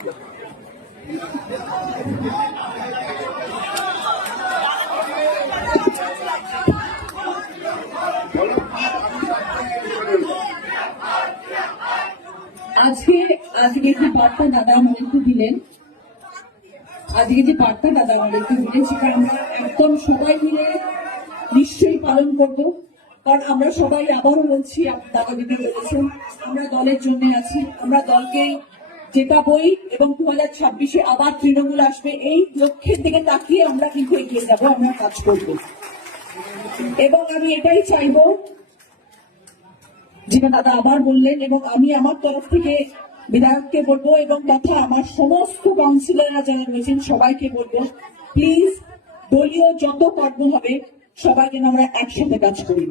আজকে যে বার্তা দাদা আমাদেরকে দিলেন, সেটা আমরা একদম সবাই মিলে নিশ্চয়ই পালন করবো। কারণ আমরা সবাই, আবারও বলছি, দাদা দিদি বলেছেন, আমরা দলের জন্য আছি, আমরা দলকে জেতাবই এবং 2026-এ আবার তৃণমূল আসবে, এই লক্ষ্যের দিকে তাকিয়ে আমরা কিন্তু এগিয়ে যাবো, আমরা কাজ করব। এবং আমি এটাই চাইবো, যেটা দাদা আবার বললেন, এবং আমি আমার তরফ থেকে বিধায়ককে বলবো এবং তথা আমার সমস্ত কাউন্সিলররা যারা রয়েছেন সবাইকে বলবো, প্লিজ দলীয় যত কর্ম হবে সবাই যেন আমরা একসাথে কাজ করি।